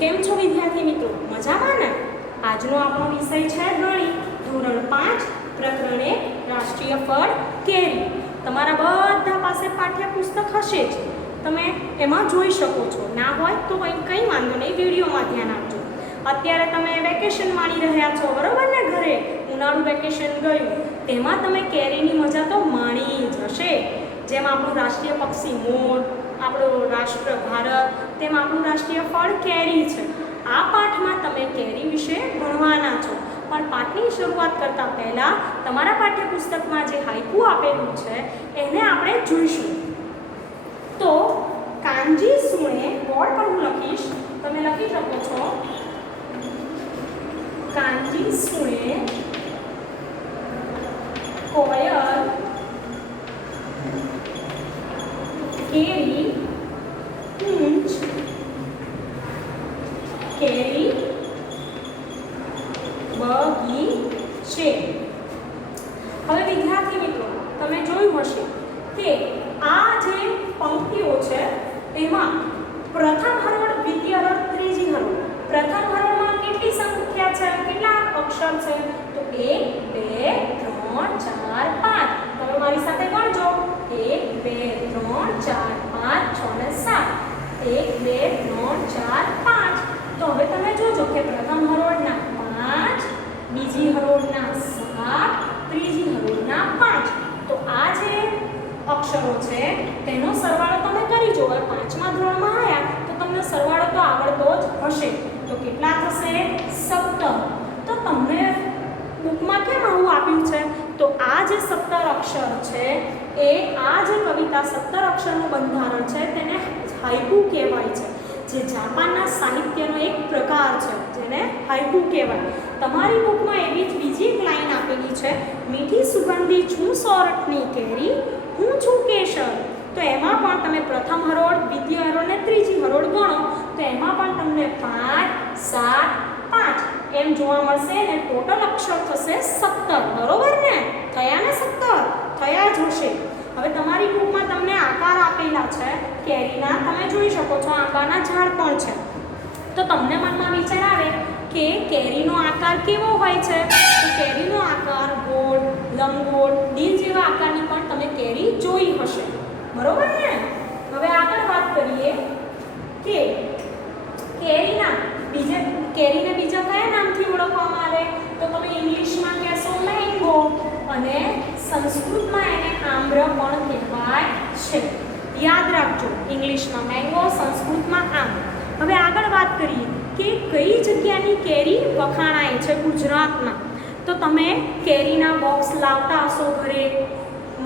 કેમ છો વિદ્યાર્થી મિત્રો? મજામાં ને? આજનો આપણો વિષય છે ગણિત, ધોરણ 5, પ્રકરણ 1, રાષ્ટ્રીય ફળ કેરી. તમારા બધા પાસે પાઠ્યપુસ્તક હશે જ, તમે એમાં જોઈ શકો છો. ના હોય તો કંઈ વાંધો નહીં, વિડીયોમાં ધ્યાન આપજો. અત્યારે તમે વેકેશન માણી રહ્યા છો, બરોબર ને? ઘરે ઉનાળુ વેકેશન ગયું, તેમાં તમે કેરીની મજા તો માણી જ હશે. જેમ આપણું રાષ્ટ્રીય પક્ષી મોર, આપણું રાષ્ટ્ર ભારત, તેમ આપણું રાષ્ટ્રીય ફળ કેરી છે. આ પાઠમાં તમે કેરી વિશે ભણવાના છો. પણ પાઠની શરૂઆત કરતાં પહેલાં તમારા પાઠ્યપુસ્તકમાં જે હાઇકુ આપેલું છે એને આપણે જોઈશું. તો કાનજી સુણે, બોર્ડ પર હું લખીશ, તમે લખી શકો છો. કાનજી સુણે કોયલ કેરી કુંજ કેરી બગીચે. હવે વિદ્યાર્થી મિત્રો, તમે જોયું હશે કે આ જે પંક્તિઓ છે એમાં પ્રથમ હરોળ, દ્વિતીય હરોળ, ત્રીજી હરોળ. પ્રથમ હરોળમાં કેટલી સંખ્યા છે, કેટલા અક્ષર છે? તો 1 2 3 4 5. તમે મારી સાથે ગણજો. 1 2 3 4 5 6 ને 7. 1 2 3 4 5. તો હવે તમે જોજો કે પ્રથમ હરોળના 5, બીજી હરોળના 7, ત્રીજી હરોળના 5. તો આ જે અક્ષરો છે તેનો સરવાળો તમે કરી જો. હવે 5મા ધોરણમાં આવ્યા તો તમને સરવાળો તો આવડતો જ હશે. તો કેટલા થશે? 17. તો તમને બુકમાં કેમ આવું આપ્યું છે? તો આ જે 17 અક્ષર છે એ આ જે કવિતા 17 અક્ષરનું બંધારણ છે તેને હાઇકુ કહેવાય છે. જે જાપાનના સાહિત્યનો એક પ્રકાર છે જેને હાઇકુ કહેવાય. તમારી બુકમાં એવી જ બીજી એક લાઈન આપેલી છે, મીઠી સુગંધી છું સોરઠની કેરી, હું છું કેસર. તો એમાં પણ તમે પ્રથમ હરોળ, દ્વિતીય હરોળ ને ત્રીજી હરોળ ગણો તો એમાં પણ તમને 5 7 5 એમ જોવા મળશે ને ટોટલ અક્ષર થશે 17. બરોબર ને? થયા ને 17? થયા જ હશે. હવે તમારી બુકમાં તમને આકાર આપેલા છે કેરીના, તમે જોઈ શકો છો. આંબાના ઝાડ પણ છે. તો તમને મનમાં વિચાર આવે કે કેરીનો આકાર કેવો હોય છે? તો કેરીનો આકાર ગોળ, લંબગોળ, દિલ જેવા આકારની પણ તમે કેરી જોઈ હશે. બરોબર ને? હવે આગળ વાત કરીએ કે કેરીને બીજા કયા નામથી ઓળખવામાં આવે? તો તમે ઇંગ્લિશમાં કહેશો મેંગો અને સંસ્કૃતમાં એને આમ્ર પણ કહેવાય છે. યાદ રાખજો, ઇંગ્લિશમાં મેંગો, સંસ્કૃતમાં આમ્ર. હવે આગળ વાત કરીએ કે કઈ જગ્યાની કેરી વખાણાય છે ગુજરાતમાં. તો તમે કેરીના બોક્સ લાવતા હશો ઘરે,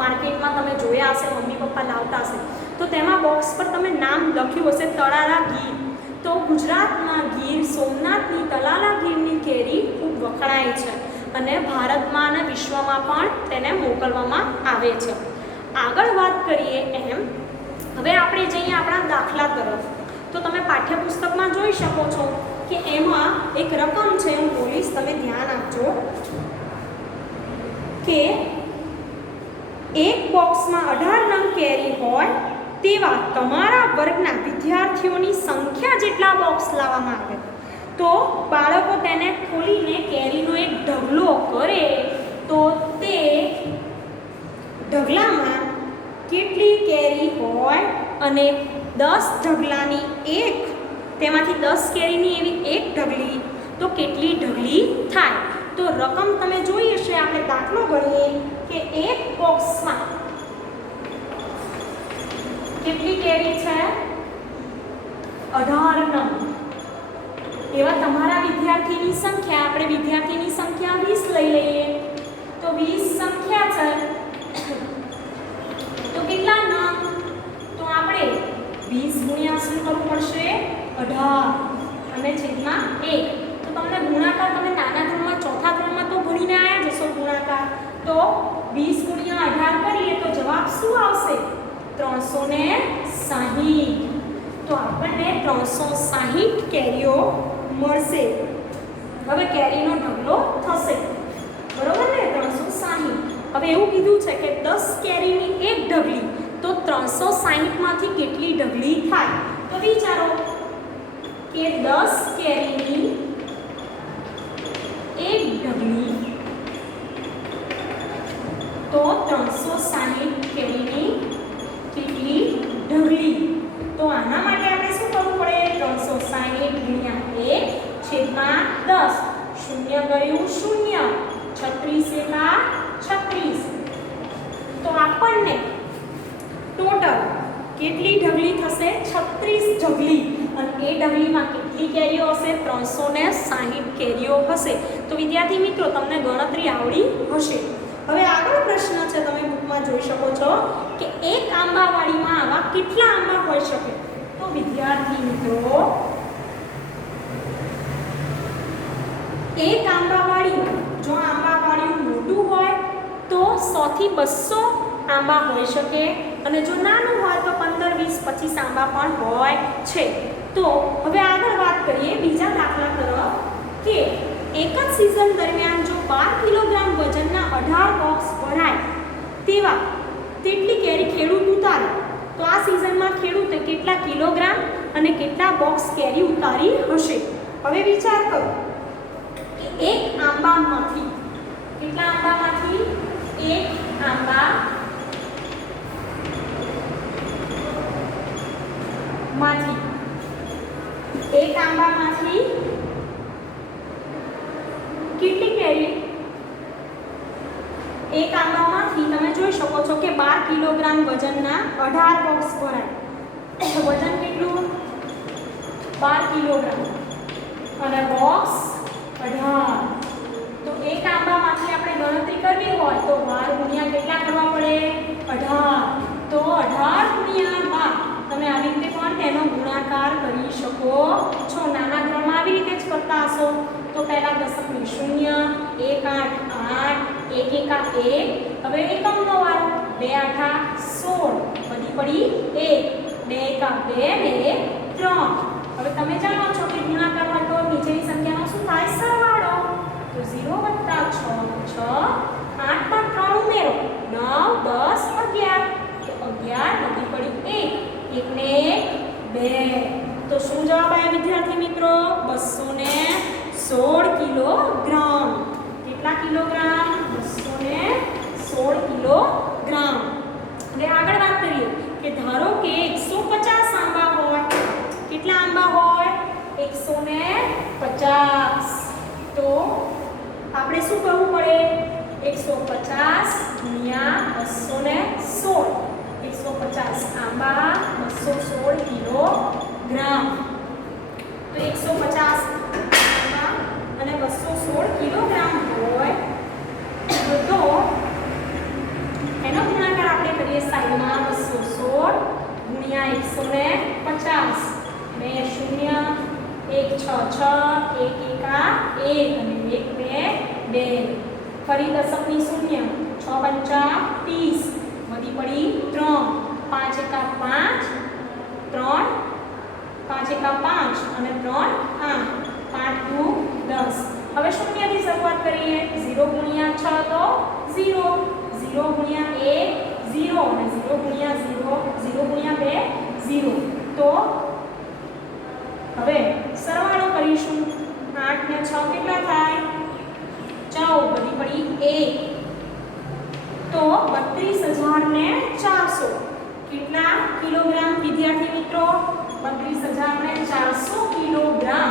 માર્કેટમાં તમે જોયા હશે, મમ્મી પપ્પા લાવતા હશે. તો તેમાં બોક્સ પર તમે નામ લખ્યું હશે તલાલા ગીર. તો ગુજરાતમાં ગીર સોમનાથની તલાલા ગીરની કેરી ખૂબ વખણાય છે અને ભારતમાં અને વિશ્વમાં પણ તેને મોકલવામાં આવે છે. આગળ વાત કરીએ એમ હવે આપણે જઈએ આપણા દાખલા તરફ. તો તમે પાઠ્યપુસ્તકમાં જોઈ શકો છો કે એમાં એક રકમ છે, હું બોલીશ, તમે ધ્યાન આપજો કે એક બોક્સમાં 18 નંગ કેરી હોય તેવા તમારા વર્ગના વિદ્યાર્થીઓની સંખ્યા જેટલા બોક્સ લાવવામાં આવે તો બાળકો તેને ખોલીને કેરીનો એક ઢગલો કરે તો તે ઢગલામાં કેટલી કેરી હોય અને 10 ઢગલાની એક, તેમાંથી 10 કેરીની એવી એક ઢગલી તો કેટલી ઢગલી થાય? તો રકમ તમે જોઈ હશે. આપણે દાખલો ગણીએ કે એક બોક્સમાં કેટલી કેરી છે? 18 નંગ. એવા તમારા વિદ્યાર્થીની સંખ્યા, આપણે વિદ્યાર્થીની સંખ્યા 20 લઈ લઈએ તો 20 સંખ્યા છે તો કેટલા નંગ? તો આપણે 20 ગુણ્યા શું કરવું પડશે? 18 અને છેદમાં 1. તો તમને ગુણાકાર તમે નાના ધોરણમાં, ચોથા ધોરણમાં તો ભણીને આવ્યા જશો ગુણાકાર. તો 20 ગુણ્યા 18 કરીએ તો જવાબ શું આવશે? 360. તો આપણને 360 કેરીઓ મળશે. હવે કેરીનો ઢગલો થશે, બરોબર ને? 360. હવે એવું કીધું છે કે 10 કેરીની એક ઢગલી તો 360 માંથી કેટલી ઢગલી થાય? તો વિચારો કે 10 કેરીની એક ઢગલી તો 360 કેરીની કેટલી ઢગલી? તો આના માટે આપણે શું કરવું પડે? 360 ગુણ્યા 1 છેદમાં 10. શૂન્ય ગયું શૂન્ય, 36 એકા 36. તો આપણને ટોટલ કેટલી ઢગલી થશે? 36 ઢગલી. અને એ ઢગલીમાં કેટલી કેરીઓ હશે? 360 કેરીઓ હશે. તો વિદ્યાર્થી મિત્રો તમને ગણતરી આવડી હશે. હવે આગળ પ્રશ્ન છે, તમે બુકમાં જોઈ શકો છો કે એક આંબાવાડીમાં આવા કેટલા આંબા હોઈ શકે? તો વિદ્યાર્થી મિત્રો એક આંબાવાડીમાં જો આંબાવાડીનું મોટું હોય તો 100 થી 200 આંબા હોઈ શકે, અને જો નાનું હોય તો 15, 20, 25 આંબા પણ હોય છે. તો હવે આગળ વાત કરીએ બીજા દાખલા તરફ કે એક જ સિઝન દરમિયાન જો 12 કિલોગ્રામ વજનના 18 બોક્સ ભરાય તેટલી કેરી ખેડૂત ઉતારે તો આ સિઝનમાં ખેડૂતે કેટલા કિલોગ્રામ અને કેટલા બોક્સ કેરી ઉતારી હશે? હવે વિચાર કરો કે એક આંબામાંથી કેટલા આંબામાંથી એક આંબામાંથી કેટલી કેરી? એક આંબામાંથી તમે જોઈ શકો છો કે 12 કિલોગ્રામ વજનના 18 બોક્સ ભરાય. વજન કેટલું? 12 કિલોગ્રામ અને બોક્સ 18. તો એક આંબામાંથી આપણે ગણતરી કરવી હોય તો 12 ગુણ્યા કેટલા કરવા પડે? 18. તો 18 ગુણ્યા 12 તમે આવી રીતે પણ તેનો ગુણાકાર કરી શકો છો. નાના ધોરણમાં આવી રીતે જ કરતા હશો. તો પહેલા દશકની 0, 1 8 8, 1 1 1. હવે એકમનો વારો 2 8 16, વધી પડી 1, 2 1 2 2 3. હવે તમે જાણો છો કે ગુણાકાર હોય તો નીચેની સંખ્યાનો શું થાય? સરવાળો. તો 0 + 6 6, 8 માં 3 ઉમેરો 9 10 11. તો 11 વધી પડી 1, 1 ને 2. તો શું જવાબ આવ્યો વિદ્યાર્થી મિત્રો? 216 કિલોગ્રામ. કેટલા કિલોગ્રામ? 216 કિલોગ્રામ. હવે આગળ વાત કરીએ કે ધારો કે 150 આંબા હોય. કેટલા આંબા હોય? 150. તો આપણે શું કરવું પડે? 150 ગુણ્યા 216. 150 આંબા 216 કિલોગ્રામ. તો 150 આંબા અને 216 કિલોગ્રામ હોય તો એનો ગુણાકાર આપણે કરીએ સાઈડમાં. 216 ગુણ્યા 150. 2 0, 1 6 6, 1 1 1 અને 1 2 2. ફરી દશકની 0, 6 5 30, વધી પડી 3, 5 1 5 3, 5 1 5 અને 3 8, 5 2 10. હવે 0 થી શરૂઆત કરીએ. 0 ગુણ્યા 6 તો 0, 0 ગુણ્યા 1 0 અને 0 ગુણ્યા 0, 0 ગુણ્યા 2 0. તો હવે સરવાળો કરીશું. 8 ને 6 કેટલા થાય? 14, વધી પડી 1. તો 32,400 કેટલા કિલોગ્રામ વિદ્યાર્થી મિત્રો? 32,400 કિલોગ્રામ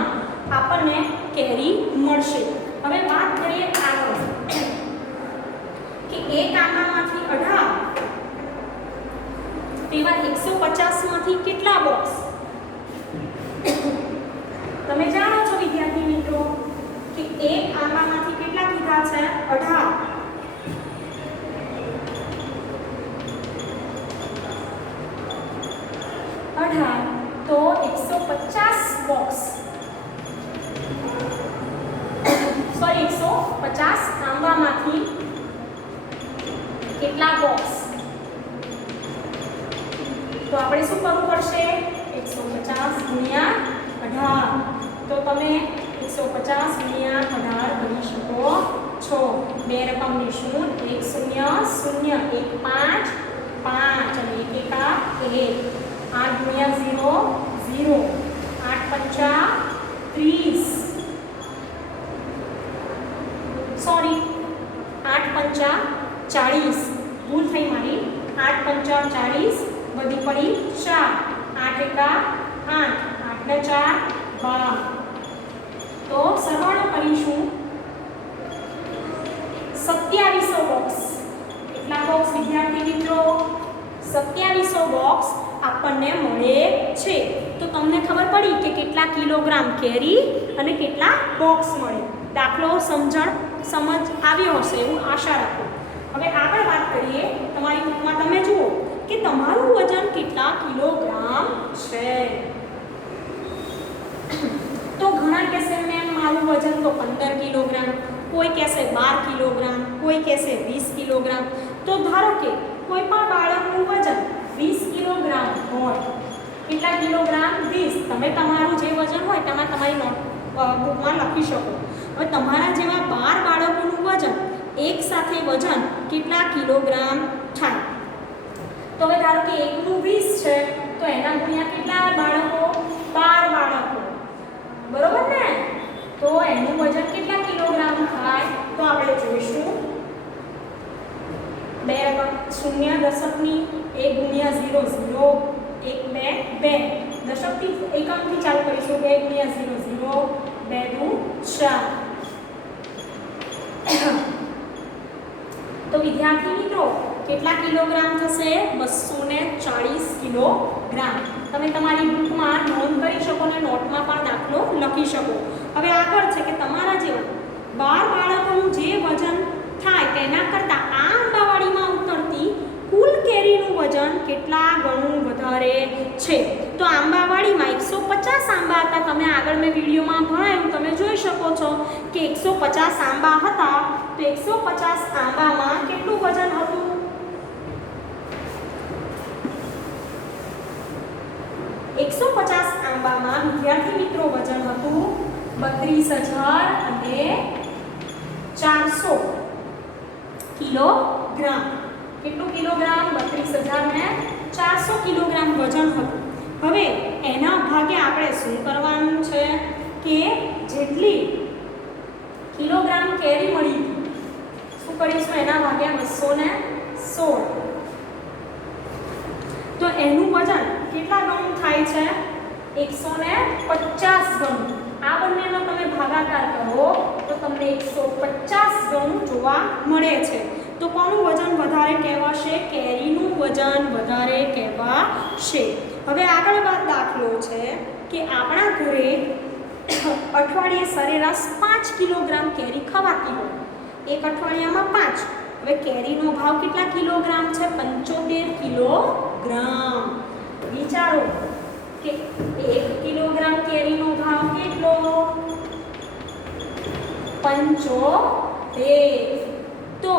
આપણને કેરી મળશે. હવે વાત કરીએ આગળ કે એક આંબામાંથી 18 તેવા 150 માંથી કેટલા બોક્સ? તમે જાણો છો વિદ્યાર્થી મિત્રો કે એક આંબામાંથી કેટલા કીધા છે? 18. તો 150 બોક્સ, સોરી 150 આંબામાંથી કેટલા બોક્સ? તો આપણે શું કરવું પડશે? 150 ગુણ્યા 18. તો તમે 150 ગુણ્યા 18 કરી શકો છો. બે રકમની શું? 1 0 0, 1 5 5 અને 1 1 1. 8 ગુણ્યા 0 0, 8 પંચા 30, સોરી 8 પંચા 40, ભૂલ થઈ મારી, 8 પંચા 40, વધી પડી 4, 8 એકા 8, 8 ને 4 12. તો સરવાળો કરીશું 2700 બોક્સ. કેટલા બોક્સ વિદ્યાર્થી મિત્રો? 2700 બોક્સ આપણને મળે છે. તો તમને ખબર પડી કે કેટલા કિલોગ્રામ કેરી અને કેટલા બોક્સ મળે. દાખલો સમજ આવ્યો હશે એવું આશા રાખું. હવે આગળ વાત કરીએ. તમારી બુકમાં તમે જુઓ કે તમારું વજન કેટલા કિલોગ્રામ છે. તો ઘણા કહેશે મેમ મારું વજન તો 15 કિલોગ્રામ, કોઈ કહેશે 12 કિલોગ્રામ, કોઈ કહેશે 20 કિલોગ્રામ. તો ધારો કે કોઈ પણ બાળકનું વજન 20 કિલોગ્રામ હોય. કેટલા કિલોગ્રામ? 20. તમે તમારું જે વજન હોય તેમાં તમારી બુકમાં લખી શકો. હવે તમારા જેવા 12 બાળકોનું વજન એક સાથે વજન કેટલા કિલોગ્રામ થાય? તો હવે ધારો કે એકનું 20 છે તો એના ગુણ્યા કેટલા બાળકો? 12 બાળકો, બરોબર ને? તો એનું વજન કેટલા કિલોગ્રામ થાય? તો આપણે જોઈશું 2 શૂન્ય દશકની 1 ગુણ્યા 0 0, 1 2 2 દશકથી એકમથી ચાલુ કરીશું. 2 ગુણ્યા 0 0, 2 દુ 4. તો વિદ્યાર્થી મિત્રો કેટલા કિલોગ્રામ થશે? 240 કિલોગ્રામ. તમે તમારી બુકમાં નોંધ કરી શકો અને નોટમાં પણ દાખલો લખી શકો. હવે આગળ છે કે તમારા જેવા 12 બાળકોનું જે વજન થાય તેના કરતાં આ આંબાવાડીમાં ઉતરતી કુલ કેરીનું વજન કેટલા ગણું વધારે છે? તો આંબાવાડીમાં 150 આંબા હતા. તમે આગળ મેં વિડીયોમાં ભણાવ્યું, તમે જોઈ શકો છો કે 150 આંબા હતા. તો 150 આંબામાં કેટલું વજન હતું? 150 આંબામાં વિદ્યાર્થી મિત્રો વજન હતું 32,400 કિલોગ્રામ. કેટલું કિલોગ્રામ? 32,400 કિલોગ્રામ વજન હતું. હવે એના ભાગે આપણે શું કરવાનું છે કે જેટલી કિલોગ્રામ કેરી મળી શું કરીશું? એના ભાગે 216. તો એનું વજન કેટલા ગણું થાય છે? 150 ગણું. આ બંનેનો તમે ભાગાકાર કરો તો તમને 150 ગણું જોવા મળે છે. તો કોનું વજન વધારે કહેવાશે? કેરીનું વજન વધારે કહેવાશે. હવે આગળ દાખલો છે કે આપણા ઘરે અઠવાડિયે સરેરાશ 5 કિલોગ્રામ કેરી ખવાતી હોય. એક અઠવાડિયામાં 5. હવે કેરીનો ભાવ કેટલા કિલોગ્રામ છે? 75 કિલોગ્રામ. વિચારો કે 1 કિલોગ્રામ કેરીનો ભાવ કેટલો? 75. તો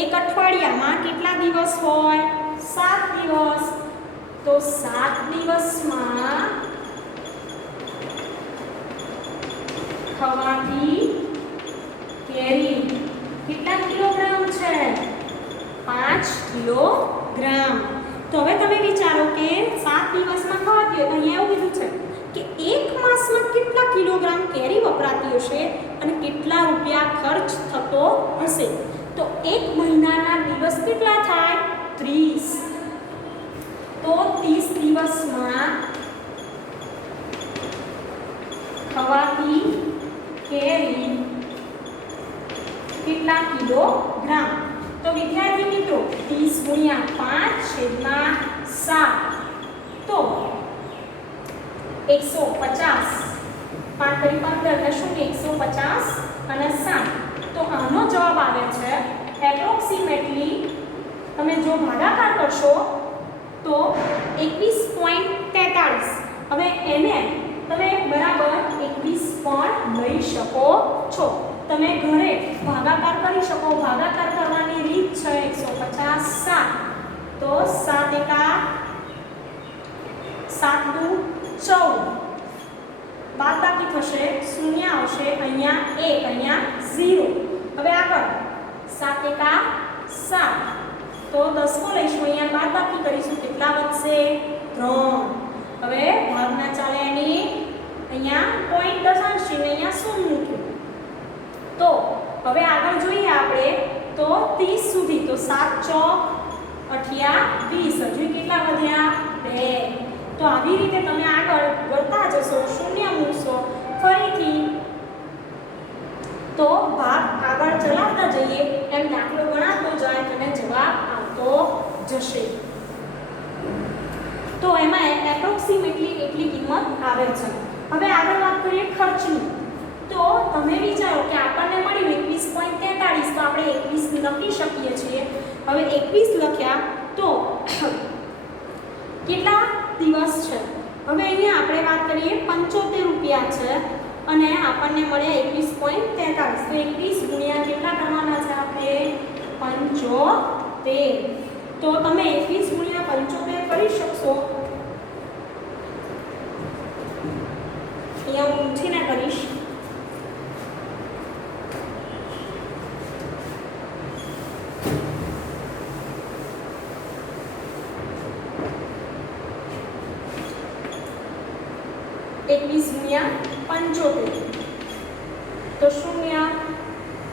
એક અઠવાડિયામાં કેટલા દિવસ હોય? 7 દિવસ. તો 7 દિવસમાં ખવાતી કેરી કેટલા કિલોગ્રામ છે? 5 કિલોગ્રામ. તો હવે તમે વિચારો કે 7 દિવસમાં ખવાતી હોય તો અહીંયા એવું કીધું છે કે એક માસમાં કેટલા કિલોગ્રામ કેરી વપરાતી હશે અને કેટલા રૂપિયા ખર્ચ થતો હશે? તો એક મહિનાના દિવસ કેટલા થાય? 30. તો 30 દિવસમાં ખવાતી કેરી કેટલા કિલોગ્રામ? તો વિદ્યાર્થી મિત્રો 30 ગુણ્યા 5/7 તો 150. 5 × 15 એટલે શું? 150 અને 7. તો આનો જવાબ આવે છે એપ્રોક્સિમેટલી, તમે જો ભાગાકાર કરશો તો 21.43. હવે એને તમે બરાબર 21 પણ લઈ શકો છો. તમે ઘરે ભાગાકાર કરી શકો. ભાગાકાર કરવાની રીત છે 150 7. તો 7 એકા 7 દુ 14. બાદબાકી થશે, શૂન્ય આવશે, અહીંયા 1, અહીંયા 0. હવે આગળ 7 એકા 7. તો 10 લઈશું, અહીંયા બાદબાકી કરીશું, કેટલા વધશે? 3. હવે ભાગના ચાલે એની અહીંયા પોઈન્ટ દશાંશ ચિહ્ન અહીંયા શું મૂક્યું. તો હવે આગળ જોઈએ આપણે તો 30 સુધી. તો 7 ચોક 28, હજુ કેટલા વધ્યા 2. તો આવી રીતે તમે આગળ વધતા જશો, શૂન્ય મૂકશો ફરીથી, તો ભાગ આગળ ચલાવતા જઈએ એમ દાખલો ગણાતો જાય અને જવાબ આવતો જશે. તો એમાં એપ્રોક્સિમેટલી એટલી કિંમત આવે છે. હવે આગળ વાત કરીએ ખર્ચની. તો તમે વિચારો કે આપણને મળ્યું 21.43, તો આપણે 21 લખી શકીએ છીએ. હવે 21 લખ્યા તો કેટલા દિવસ છે? હવે અહીંયા આપણે વાત કરીએ 75 રૂપિયા છે અને આપણને મળ્યા 21.43. તો 21 ગુણ્યા કેટલા કરવાના છે આપણે? 75. તો તમે 21 ગુણ્યા 75 કરી શકશો. અહીંયા હું ઊંચીને કરીશ. એકવીસ ગુણ્યા 75 તો 0,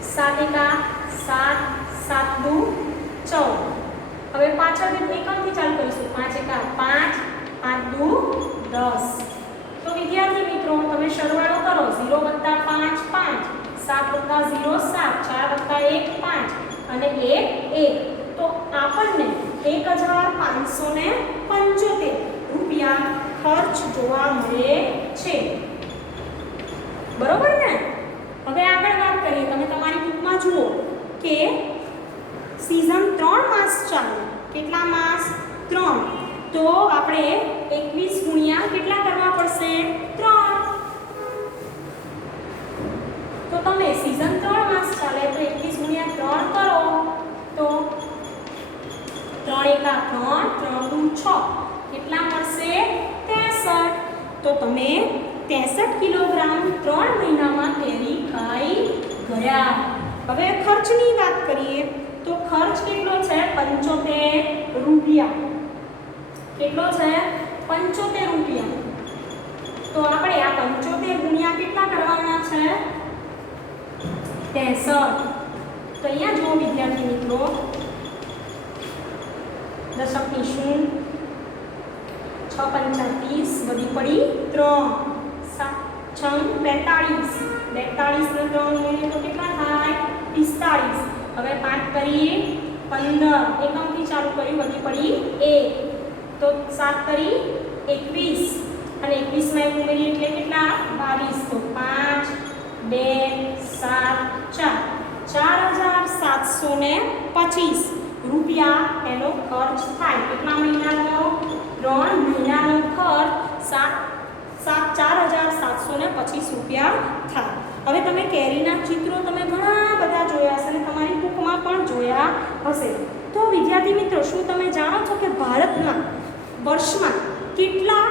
7 એકા 7, 7 દુ 14. હવે પાછળ એકમથી ચાલુ કરીશું. 5 એકા 5, 5 દુ 10. તો વિદ્યાર્થી મિત્રો તમે સરવાળો કરો. 0 વત્તા 5 5, 7 વત્તા 0 7, 4 વત્તા 1 5 અને 1 1. તો આપણને 1575 રૂપિયા ખર્ચ જોવા મળે છે. બરોબર ને? હવે આગળ વાત કરીએ. તમે તમારી બુકમાં જુઓ કે સીઝન 3 માસ ચાલે. કેટલા માસ? 3. તો આપણે 21 ગુણ્યા કેટલા કરવા પડશે? 3. તો તમે સીઝન 3 માસ ચાલે તો 21 ગુણ્યા 3 કરો તો 3 એકા 3, 3 દુ 6. કેટલા મળશે? 63. તો તમે 63 કિલોગ્રામ 3 મહિનામાં કેરી ખાઈ ગયા. હવે ખર્ચની વાત કરીએ તો ખર્ચ કેટલો છે? 75 રૂપિયા. કેટલો છે? 75 રૂપિયા. તો આપણે આ 75 ગુણ્યા કેટલા કરવાના છે? 63. તો અહીંયા જુઓ વિદ્યાર્થી મિત્રો, દશકની શૂન્ય, 6 પંચા 30, વધી પડી 3, 7 6 42, 42 ને 3 ઉમેરીએ તો કેટલા થાય? 45. હવે 5 કરીએ 15, એકમથી ચાલુ કર્યું, વધી પડી 1. તો 7 કરી 21 અને 21 માં ઉમેરીએ એટલે કેટલા? 22. તો 5 2 7 4, 4725 રૂપિયા એનો ખર્ચ થાય. કેટલા મહિનાનો? 3 મહિનાનો ખર્ચ 4725 રૂપિયા થાય. હવે તમે કેરીના ચિત્રો તમે ઘણા બધા જોયા હશે અને તમારી બુકમાં પણ જોયા હશે. તો વિદ્યાર્થી મિત્રો, શું તમે જાણો છો કે ભારતમાં વર્ષમાં કેટલી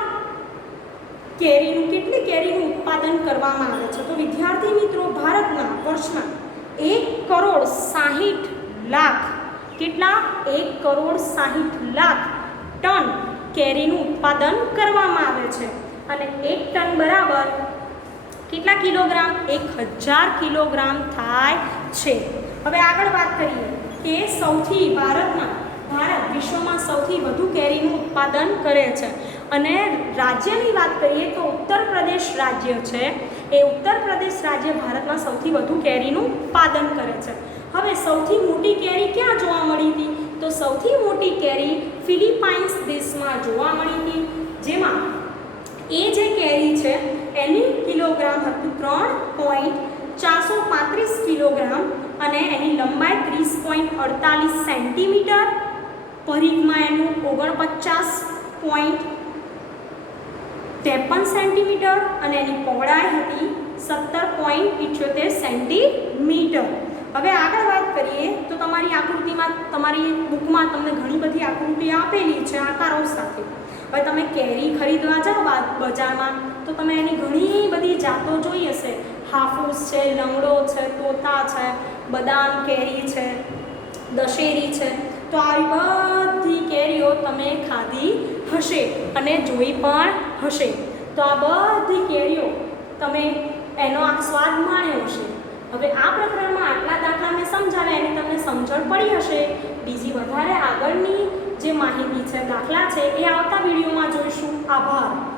કેરીનું ઉત્પાદન કરવામાં આવે છે? તો વિદ્યાર્થી મિત્રો, ભારતમાં વર્ષમાં 1,60,00,000 કેટલા? 1,60,00,000 ટન કેરીનું ઉત્પાદન કરવામાં આવે છે અને 1 ટન બરાબર કેટલા કિલોગ્રામ? 1000 કિલોગ્રામ થાય છે. હવે આગળ વાત કરીએ કે ભારત વિશ્વમાં સૌથી વધુ કેરીનું ઉત્પાદન કરે છે અને રાજ્યની વાત કરીએ તો ઉત્તર પ્રદેશ રાજ્ય છે. એ ઉત્તર પ્રદેશ રાજ્ય ભારતમાં સૌથી વધુ કેરીનું ઉત્પાદન કરે છે. હવે સૌથી મોટી કેરી ક્યાં જોવા મળી હતી? તો સૌથી મોટી કેરી ફિલિપાઇન્સ દેશમાં જોવા મળી હતી, જેમાં એ જે કેરી છે એની કિલોગ્રામ હતું 3.435 કિલોગ્રામ અને એની લંબાઈ 30.48 સેન્ટીમીટર, પરિઘમાં એનું 49.53 સેન્ટીમીટર અને એની પહોળાઈ હતી 17.78 સેન્ટીમીટર. હવે આગળ વાત કરીએ તો તમારી આકૃતિમાં, તમારી બુકમાં તમને ઘણી બધી આકૃતિ આપેલી છે આકારો સાથે. હવે તમે કેરી ખરીદવા જાઓ બજારમાં તો તમે એની ઘણી બધી જાતો જોઈ હશે. હાફૂસ છે, લંગડો છે, તોતા છે, બદામ કેરી છે, દશેરી છે. તો આવી બધી કેરીઓ તમે ખાધી હશે અને જોઈ પણ હશે. તો આ બધી કેરીઓ તમે એનો આ સ્વાદ માણ્યો હશે. હવે આ પ્રકરણમાં આટલા દાખલા મેં સમજાવ્યા એની તમને સમજણ પડી હશે. બીજી વધારે આગળની જે માહિતી છે, દાખલા છે, એ આવતા વિડીયોમાં જોઈશું. આભાર.